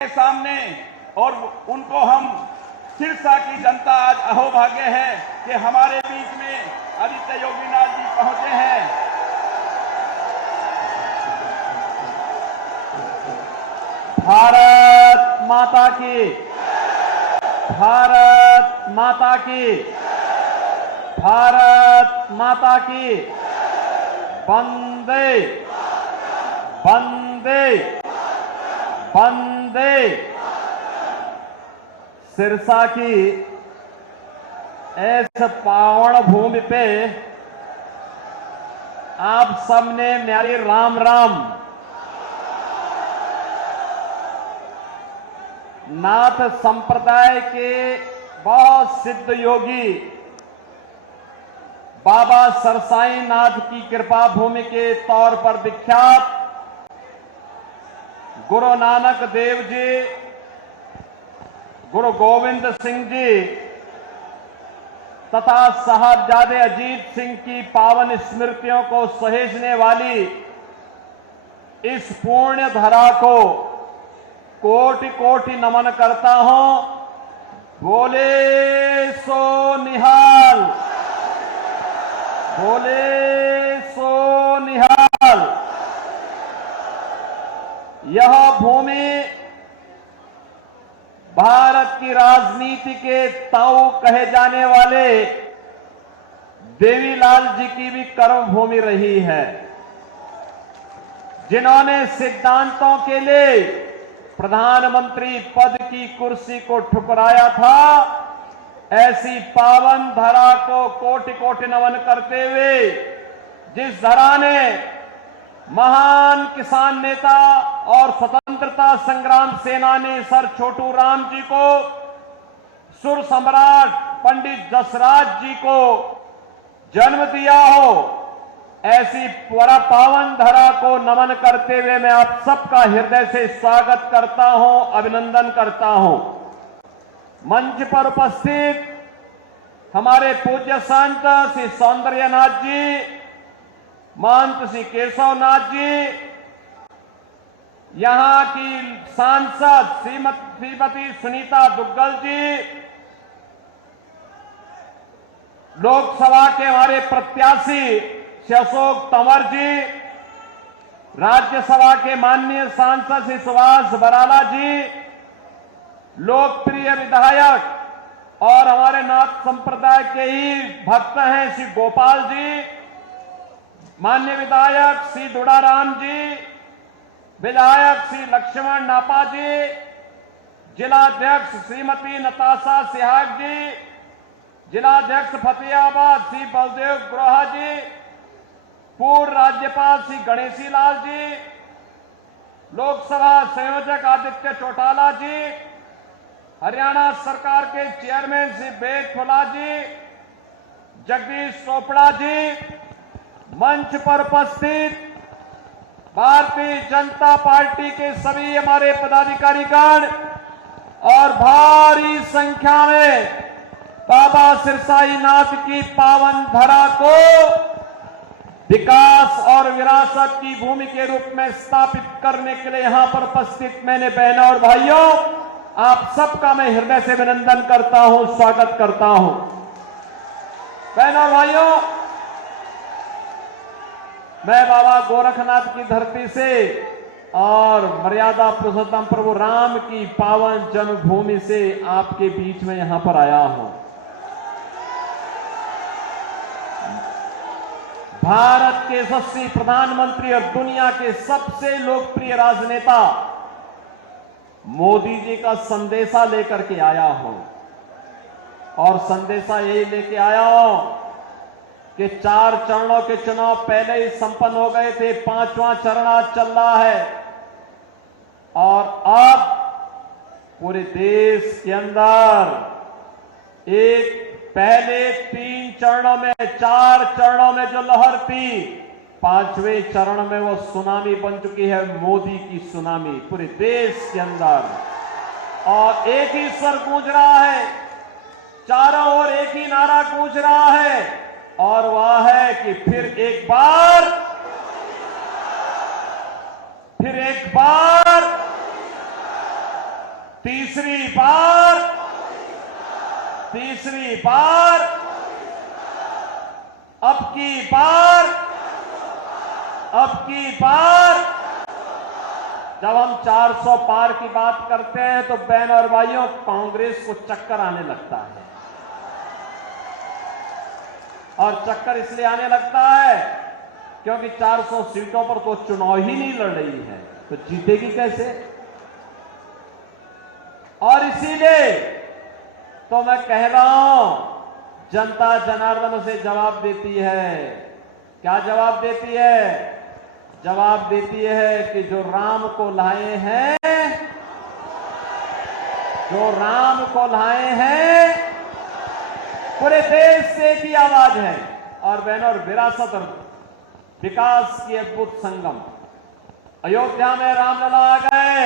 के सामने और उनको हम सिरसा की जनता आज अहोभाग्य है कि हमारे बीच में आदित्य योगीनाथ जी पहुंचे हैं। भारत माता की, भारत माता की, भारत माता की। वंदे वंदे वंदे। सिरसा की इस पावन भूमि पे आप सबने मेरी राम राम। नाथ संप्रदाय के बहुत सिद्ध योगी बाबा सरसाई नाथ की कृपा भूमि के तौर पर विख्यात गुरु नानक देव जी, गुरु गोविंद सिंह जी तथा साहबजादे अजीत सिंह की पावन स्मृतियों को सहेजने वाली इस पुण्य धरा को कोटि कोटि नमन करता हूं। बोले सो निहाल, बोले सो निहाल। यह भूमि भारत की राजनीति के ताऊ कहे जाने वाले देवीलाल जी की भी कर्म भूमि रही है, जिन्होंने सिद्धांतों के लिए प्रधानमंत्री पद की कुर्सी को ठुकराया था। ऐसी पावन धरा को कोटि कोटि नमन करते हुए, जिस धरा ने महान किसान नेता और स्वतंत्रता संग्राम सेनानी सर छोटू राम जी को, सुर सम्राट पंडित जसराज जी को जन्म दिया हो, ऐसी पावन धरा को नमन करते हुए मैं आप सबका हृदय से स्वागत करता हूं, अभिनंदन करता हूं। मंच पर उपस्थित हमारे पूज्य संत श्री सौंदर्यनाथ जी, महंत श्री केशवनाथ जी, यहां की सांसद श्रीमती सुनीता दुग्गल जी, लोकसभा के हमारे प्रत्याशी श्री अशोक तंवर जी, राज्यसभा के माननीय सांसद श्री सुभाष बराला जी, लोकप्रिय विधायक और हमारे नाथ संप्रदाय के ही भक्त हैं श्री गोपाल जी, माननीय विधायक श्री दुड़ाराम जी, विधायक श्री लक्ष्मण नापा जी, जिलाध्यक्ष श्रीमती नताशा सिहाग जी, जिलाध्यक्ष फतेहाबाद श्री बलदेव ग्रोहा जी, पूर्व राज्यपाल श्री गणेशी लाल जी, लोकसभा संयोजक आदित्य चौटाला जी, हरियाणा सरकार के चेयरमैन श्री बेग फुला जी, जगदीश चोपड़ा जी, मंच पर उपस्थित भारतीय जनता पार्टी के सभी हमारे पदाधिकारीगण और भारी संख्या में बाबा सिरसाई नाथ की पावन धरा को विकास और विरासत की भूमि के रूप में स्थापित करने के लिए यहां पर उपस्थित मैंने बहनों और भाइयों आप सबका मैं हृदय से अभिनंदन करता हूं, स्वागत करता हूं। बहनों और भाइयों, मैं बाबा गोरखनाथ की धरती से और मर्यादा पुरुषोत्तम प्रभु राम की पावन जन्मभूमि से आपके बीच में यहां पर आया हूं। भारत के यशस्वी प्रधानमंत्री और दुनिया के सबसे लोकप्रिय राजनेता मोदी जी का संदेशा लेकर के आया हूं, और संदेशा यही लेके आया हूं कि 4 चरणों के चुनाव पहले ही संपन्न हो गए थे, 5वां चरण आज चल रहा है, और अब पूरे देश के अंदर एक पहले 3 चरणों में 4 चरणों में जो लहर थी, 5वें चरण में वो सुनामी बन चुकी है, मोदी की सुनामी पूरे देश के अंदर। और एक ही स्वर गूंज रहा है, चारों ओर एक ही नारा गूंज रहा है, और वह है कि फिर एक बार तीसरी बार अब की बार जब हम 400 पार की बात करते हैं तो बहन और भाइयों कांग्रेस को चक्कर आने लगता है। और चक्कर इसलिए आने लगता है क्योंकि 400 सीटों पर तो चुनाव ही नहीं लड़ रही है, तो जीतेगी कैसे। और इसीलिए तो मैं कह रहा हूं, जनता जनार्दन से जवाब देती है। क्या जवाब देती है? जवाब देती है कि जो राम को लाए हैं पूरे देश से एक ही आवाज है। और बहनों, विरासत और विकास की अद्भुत संगम। अयोध्या में रामलला आ गए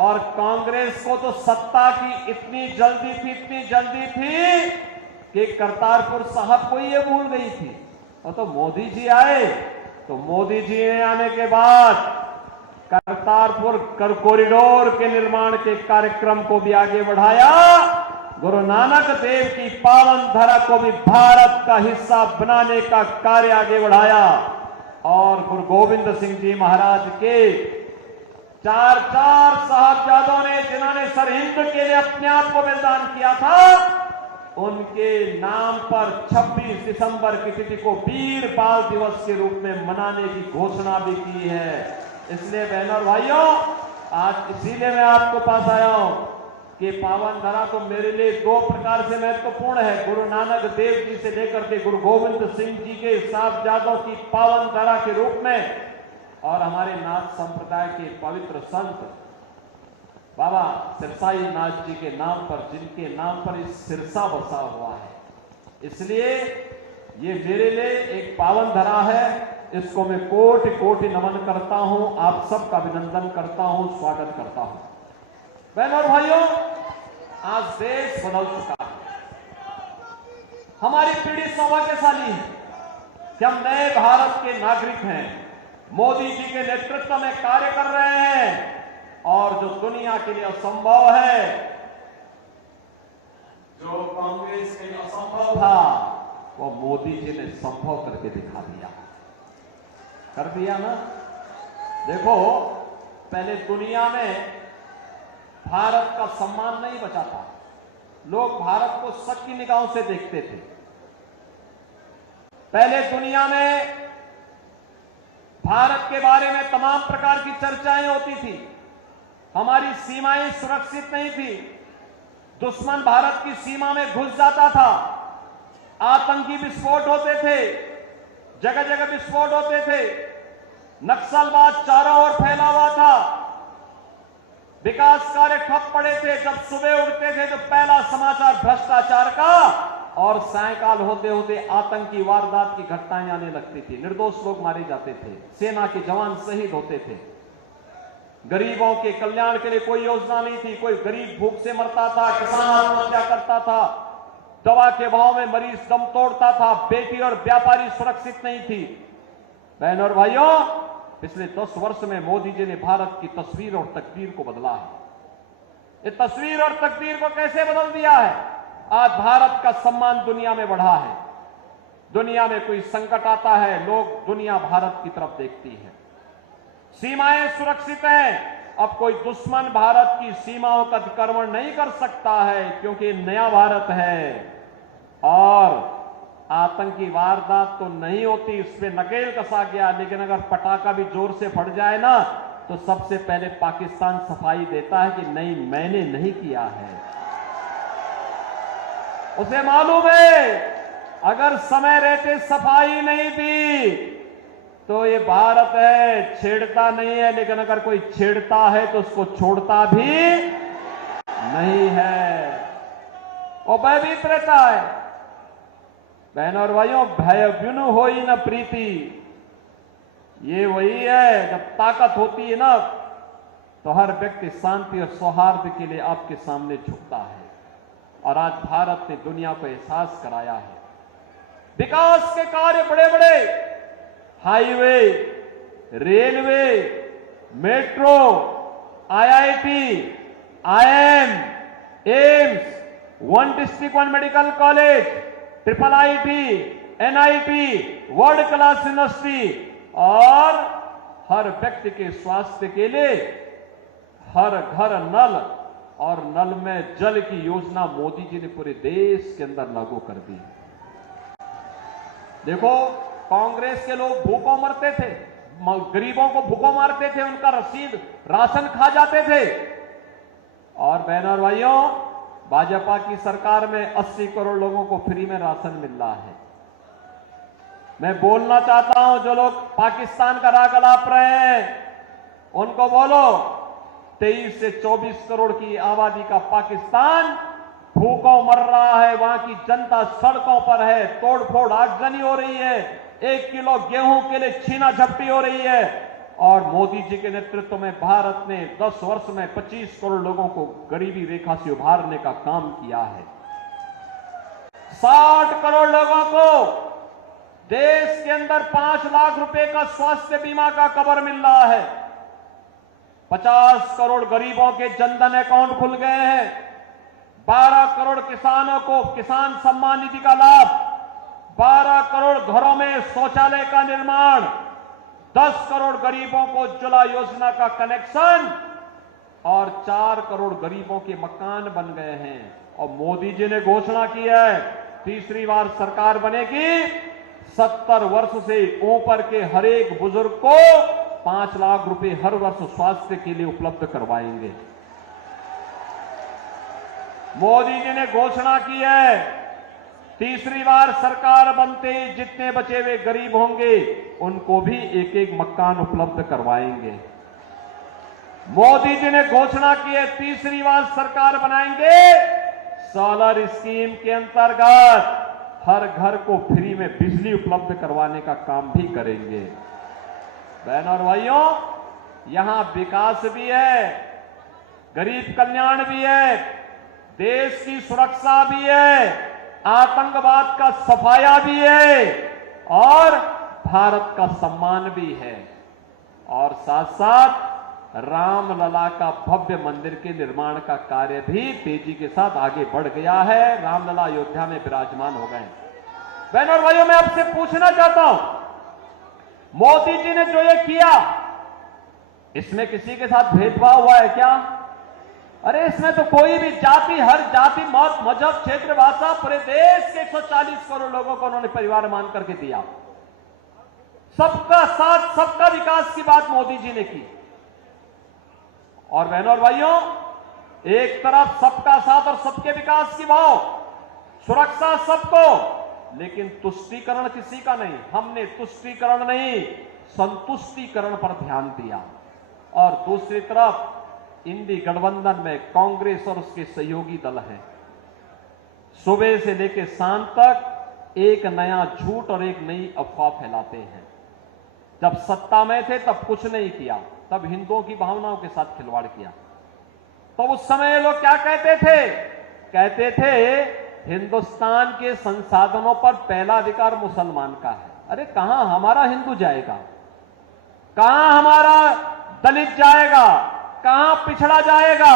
और कांग्रेस को तो सत्ता की इतनी जल्दी थी कि करतारपुर साहब को ये भूल गई थी। और तो मोदी जी आए, तो मोदी जी ने आने के बाद करतारपुर कॉरिडोर के निर्माण के कार्यक्रम को भी आगे बढ़ाया। गुरु नानक देव की पावन धरा को भी भारत का हिस्सा बनाने का कार्य आगे बढ़ाया। और गुरु गोविंद सिंह जी महाराज के 4 साहबजादों ने, जिन्होंने सरहिंद के लिए अपने आप को बलिदान किया था, उनके नाम पर 26 दिसंबर की तिथि को वीर बाल दिवस के रूप में मनाने की घोषणा भी की है। इसलिए बहनों और भाइयों, आज इसीलिए मैं आपको पास आया हूं कि पावन धरा तो मेरे लिए 2 प्रकार से महत्वपूर्ण है। गुरु नानक देव जी से लेकर के गुरु गोविंद सिंह जी के साहबजादों की पावन धरा के रूप में, और हमारे नाथ संप्रदाय के पवित्र संत बाबा सिरसाई नाथ जी के नाम पर, जिनके नाम पर इस सिरसा बसा हुआ है। इसलिए ये मेरे लिए एक पावन धरा है। इसको मैं कोटि कोटि नमन करता हूं, आप सबका अभिनंदन करता हूं, स्वागत करता हूं। बहनों और भाइयों, आज देश बदल चुका है। हमारी पीढ़ी सौभाग्यशाली है कि हम नए भारत के नागरिक हैं। मोदी जी के नेतृत्व में कार्य कर रहे हैं और जो दुनिया के लिए असंभव है, जो कांग्रेस के लिए असंभव था, वो मोदी जी ने संभव करके दिखा दिया। कर दिया ना। देखो, पहले दुनिया में भारत का सम्मान नहीं बचा था। लोग भारत को शक की निगाहों से देखते थे। पहले दुनिया में भारत के बारे में तमाम प्रकार की चर्चाएं होती थी। हमारी सीमाएं सुरक्षित नहीं थी। दुश्मन भारत की सीमा में घुस जाता था। आतंकी विस्फोट होते थे, जगह जगह विस्फोट होते थे। नक्सलवाद चारों ओर फैला हुआ था। विकास कार्य ठप पड़े थे। जब सुबह उठते थे तो पहला समाचार भ्रष्टाचार का, और सायंकाल होते होते आतंकी वारदात की घटनाएं आने लगती थी। निर्दोष लोग मारे जाते थे, सेना के जवान शहीद होते थे। गरीबों के कल्याण के लिए कोई योजना नहीं थी। कोई गरीब भूख से मरता था, किसान आत्महत्या करता था, दवा के भाव में मरीज दम तोड़ता था, बेटी और व्यापारी सुरक्षित नहीं थी। बहनों और भाइयों, पिछले 10 वर्ष में मोदी जी ने भारत की तस्वीर और तकदीर को बदला है। ये तस्वीर और तकदीर को कैसे बदल दिया है? आज भारत का सम्मान दुनिया में बढ़ा है। दुनिया में कोई संकट आता है, लोग दुनिया भारत की तरफ देखती है। सीमाएं सुरक्षित हैं। अब कोई दुश्मन भारत की सीमाओं का अतिक्रमण नहीं कर सकता है, क्योंकि नया भारत है। और आतंकी वारदात तो नहीं होती, इस पे नकेल कसा गया। लेकिन अगर पटाखा भी जोर से फट जाए ना, तो सबसे पहले पाकिस्तान सफाई देता है कि नहीं, मैंने नहीं किया है। उसे मालूम है अगर समय रहते सफाई नहीं दी तो ये भारत है, छेड़ता नहीं है। लेकिन अगर कोई छेड़ता है तो उसको छोड़ता भी नहीं है, और भयभीत रहता है। बहनों और भाइयों, भय बिनु होई न प्रीति, ये वही है। जब ताकत होती है ना, तो हर व्यक्ति शांति और सौहार्द के लिए आपके सामने झुकता है। और आज भारत ने दुनिया को एहसास कराया है। विकास के कार्य बड़े बड़े, highway, railway, metro, IIT, IIM, AIIMS, 1 district 1 medical college, IIIT, NIT, world class university और हर व्यक्ति के स्वास्थ्य के लिए हर घर नल और नल में जल की योजना मोदी जी ने पूरे देश के अंदर लागू कर दी। देखो, कांग्रेस के लोग भूखों मरते थे, गरीबों को भूखों मारते थे, उनका रसीद राशन खा जाते थे। और बहनों और भाइयों, भाजपा की सरकार में 80 करोड़ लोगों को फ्री में राशन मिल रहा है। मैं बोलना चाहता हूं, जो लोग पाकिस्तान का राग अलाप रहे हैं, उनको बोलो 23 से 24 करोड़ की आबादी का पाकिस्तान भूखों मर रहा है। वहां की जनता सड़कों पर है, तोड़फोड़ आगजनी हो रही है, 1 किलो गेहूं के लिए छीना झपटी हो रही है। और मोदी जी के नेतृत्व में भारत ने 10 वर्ष में 25 करोड़ लोगों को गरीबी रेखा से उभारने का काम किया है। 60 करोड़ लोगों को देश के अंदर 5 लाख रुपए का स्वास्थ्य बीमा का कवर मिल रहा है। 50 करोड़ गरीबों के जनधन अकाउंट खुल गए हैं। 12 करोड़ किसानों को किसान सम्मान निधि का लाभ, 12 करोड़ घरों में शौचालय का निर्माण, 10 करोड़ गरीबों को उज्ज्वला योजना का कनेक्शन और 4 करोड़ गरीबों के मकान बन गए हैं। और मोदी जी ने घोषणा की है, तीसरी बार सरकार बनेगी, 70 वर्ष से ऊपर के हर एक बुजुर्ग को 5 लाख रुपए हर वर्ष स्वास्थ्य के लिए उपलब्ध करवाएंगे। मोदी जी ने घोषणा की है, तीसरी बार सरकार बनते ही जितने बचे हुए गरीब होंगे उनको भी एक एक मकान उपलब्ध करवाएंगे। मोदी जी ने घोषणा की है, तीसरी बार सरकार बनाएंगे, सोलर स्कीम के अंतर्गत हर घर को फ्री में बिजली उपलब्ध करवाने का काम भी करेंगे। बहनों और भाइयों, यहां विकास भी है, गरीब कल्याण भी है, देश की सुरक्षा भी है, आतंकवाद का सफाया भी है और भारत का सम्मान भी है। और साथ साथ रामलला का भव्य मंदिर के निर्माण का कार्य भी तेजी के साथ आगे बढ़ गया है। रामलला अयोध्या में विराजमान हो गए। बहनों और भाइयों, मैं आपसे पूछना चाहता हूं, मोदी जी ने जो ये किया, इसमें किसी के साथ भेदभाव हुआ है क्या? अरे इसमें तो कोई भी जाति, हर जाति, मत, मजहब, क्षेत्र, भाषा, पूरे देश के 140 करोड़ लोगों को उन्होंने परिवार मान करके दिया। सबका साथ, सबका विकास की बात मोदी जी ने की। और बहनों और भाइयों, एक तरफ सबका साथ और सबके विकास की भाव, सुरक्षा सबको, लेकिन तुष्टीकरण किसी का नहीं। हमने तुष्टीकरण नहीं, संतुष्टीकरण पर ध्यान दिया। और दूसरी तरफ इंडी गठबंधन में कांग्रेस और उसके सहयोगी दल हैं। सुबह से लेकर शाम तक एक नया झूठ और एक नई अफवाह फैलाते हैं। जब सत्ता में थे तब कुछ नहीं किया, तब हिंदुओं की भावनाओं के साथ खिलवाड़ किया। तो उस समय लोग क्या कहते थे? कहते थे हिंदुस्तान के संसाधनों पर पहला अधिकार मुसलमान का है। अरे कहां हमारा हिंदू जाएगा, कहां हमारा दलित जाएगा, कहां पिछड़ा जाएगा,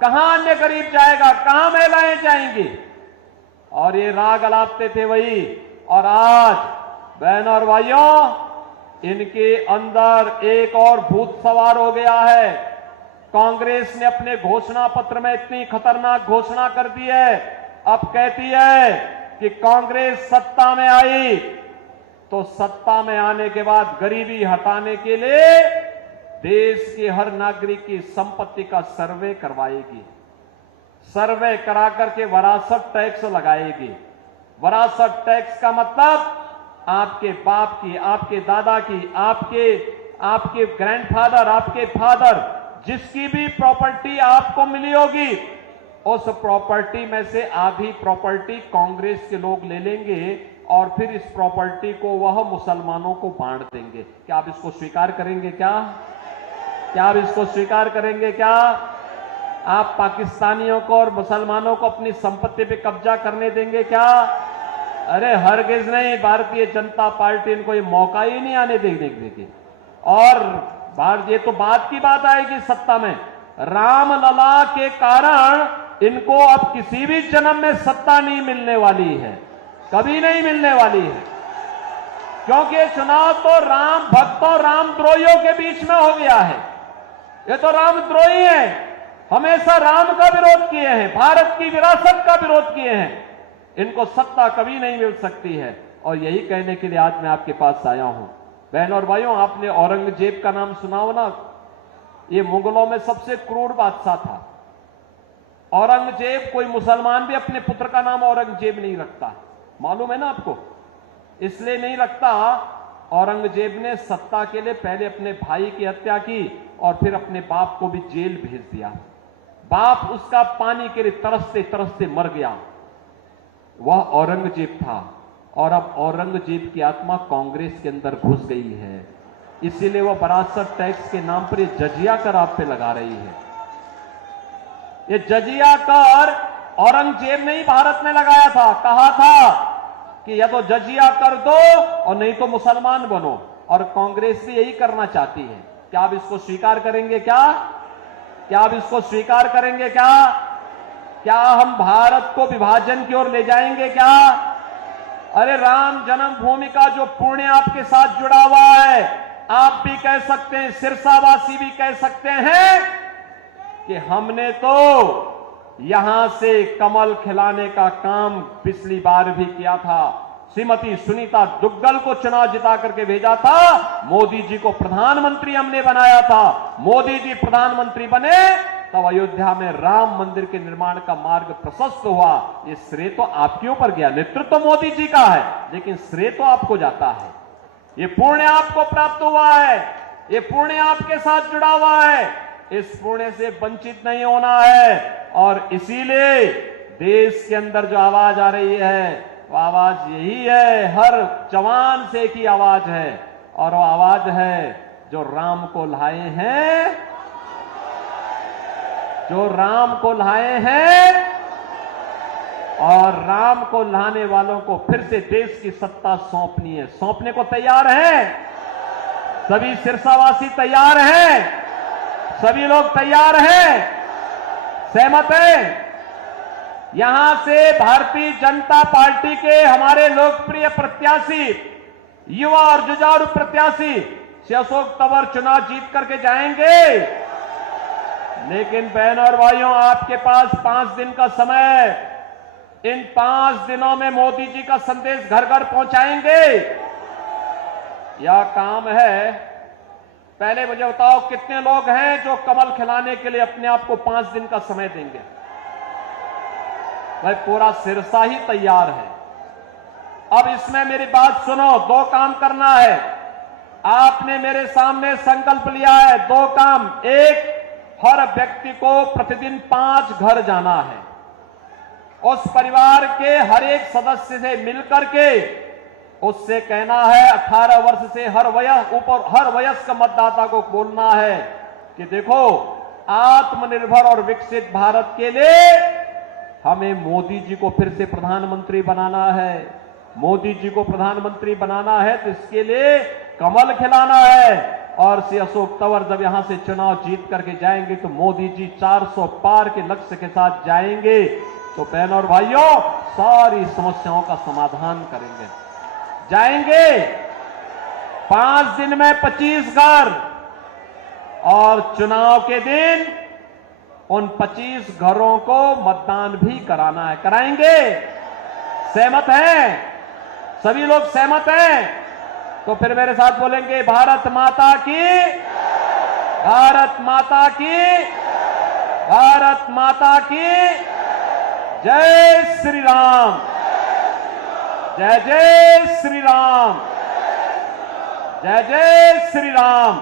कहां अन्य गरीब जाएगा, कहां महिलाएं जाएंगी? और ये राग अलापते थे वही। और आज बहनों और भाइयों, इनके अंदर एक और भूत सवार हो गया है। कांग्रेस ने अपने घोषणा पत्र में इतनी खतरनाक घोषणा कर दी है, अब कहती है कि कांग्रेस सत्ता में आई तो सत्ता में आने के बाद गरीबी हटाने के लिए देश के हर नागरिक की संपत्ति का सर्वे करवाएगी। सर्वे करा करके विरासत टैक्स लगाएगी। विरासत टैक्स का मतलब आपके बाप की, आपके दादा की, आपके ग्रैंडफादर, आपके फादर, जिसकी भी प्रॉपर्टी आपको मिली होगी, उस प्रॉपर्टी में से आधी प्रॉपर्टी कांग्रेस के लोग ले लेंगे और फिर इस प्रॉपर्टी को वह मुसलमानों को बांट देंगे। क्या आप इसको स्वीकार करेंगे? क्या आप इसको स्वीकार करेंगे? क्या आप पाकिस्तानियों को और मुसलमानों को अपनी संपत्ति पे कब्जा करने देंगे? क्या? अरे हरगिज नहीं। भारतीय जनता पार्टी इनको ये मौका ही नहीं आने देगी। और ये तो बात की बात आएगी सत्ता में, रामलला के कारण इनको अब किसी भी जन्म में सत्ता नहीं मिलने वाली है, कभी नहीं मिलने वाली है, क्योंकि ये चुनाव तो राम भक्तों रामद्रोहियों के बीच में हो गया है। ये तो रामद्रोही हैं, हमेशा राम का विरोध किए हैं, भारत की विरासत का विरोध किए हैं, इनको सत्ता कभी नहीं मिल सकती है। और यही कहने के लिए आज मैं आपके पास आया हूं। बहनों और भाइयों, आपने औरंगजेब का नाम सुना हो ना? ये मुगलों में सबसे क्रूर बादशाह था। औरंगजेब, कोई मुसलमान भी अपने पुत्र का नाम औरंगजेब नहीं रखता, मालूम है ना आपको? इसलिए नहीं रखता, औरंगजेब ने सत्ता के लिए पहले अपने भाई की हत्या की और फिर अपने बाप को भी जेल भेज दिया। बाप उसका पानी के लिए तरसते तरसते मर गया। वह औरंगजेब था और अब औरंगजेब की आत्मा कांग्रेस के अंदर घुस गई है, इसीलिए वह विरासत टैक्स के नाम पर ये जजिया कर आप पे लगा रही है। ये जजिया कर औरंगजेब ने ही भारत में लगाया था, कहा था कि या तो जजिया कर दो और नहीं तो मुसलमान बनो, और कांग्रेस भी यही करना चाहती है। क्या आप इसको स्वीकार करेंगे? क्या आप इसको स्वीकार करेंगे? क्या हम भारत को विभाजन की ओर ले जाएंगे? क्या? अरे राम जन्मभूमि का जो पुण्य आपके साथ जुड़ा हुआ है, आप भी कह सकते हैं, सिरसावासी भी कह सकते हैं कि हमने तो यहां से कमल खिलाने का काम पिछली बार भी किया था। श्रीमती सुनीता दुग्गल को चुनाव जिता करके भेजा था, मोदी जी को प्रधानमंत्री हमने बनाया था। मोदी जी प्रधानमंत्री बने तब अयोध्या में राम मंदिर के निर्माण का मार्ग प्रशस्त हुआ। ये श्रेय तो आपके ऊपर गया, नेतृत्व तो मोदी जी का है, लेकिन श्रेय तो आपको जाता है। ये पुण्य आपको प्राप्त हुआ है, ये पुण्य आपके साथ जुड़ा हुआ है, इस पुण्य से वंचित नहीं होना है। और इसीलिए देश के अंदर जो आवाज आ रही है, वो आवाज यही है, हर जवान से एक ही आवाज है, और वो आवाज है जो राम को लाए हैं, जो राम को लाए हैं, और राम को लाने वालों को फिर से देश की सत्ता सौंपनी है। सौंपने को तैयार हैं? सभी सिरसावासी तैयार हैं? सभी लोग तैयार हैं? सहमत हैं? यहां से भारतीय जनता पार्टी के हमारे लोकप्रिय प्रत्याशी, युवा और जुझारू प्रत्याशी श्री अशोक तंवर चुनाव जीत करके जाएंगे। लेकिन बहनों और भाइयों, आपके पास 5 दिन का समय है। इन 5 दिनों में मोदी जी का संदेश घर घर पहुंचाएंगे। यह काम है। पहले मुझे बताओ, कितने लोग हैं जो कमल खिलाने के लिए अपने आप को 5 दिन का समय देंगे? भाई पूरा सिरसा ही तैयार है। अब इसमें मेरी बात सुनो, 2 काम करना है। आपने मेरे सामने संकल्प लिया है 2 काम। एक, हर व्यक्ति को प्रतिदिन 5 घर जाना है, उस परिवार के हर एक सदस्य से मिलकर के उससे कहना है, 18 वर्ष से हर वयस्क मतदाता को बोलना है कि देखो, आत्मनिर्भर और विकसित भारत के लिए हमें मोदी जी को फिर से प्रधानमंत्री बनाना है। मोदी जी को प्रधानमंत्री बनाना है तो इसके लिए कमल खिलाना है। और श्री अशोक तंवर जब यहां से चुनाव जीत करके जाएंगे तो मोदी जी 400 पार के लक्ष्य के साथ जाएंगे। तो बहनों और भाइयों, सारी समस्याओं का समाधान करेंगे, जाएंगे। 5 दिन में 25 घर, और चुनाव के दिन उन 25 घरों को मतदान भी कराना है। कराएंगे? सहमत हैं? सभी लोग सहमत हैं? तो फिर मेरे साथ बोलेंगे, भारत माता की, भारत माता की, भारत माता की जय श्री राम, जय जय श्री राम, जय जय श्री राम।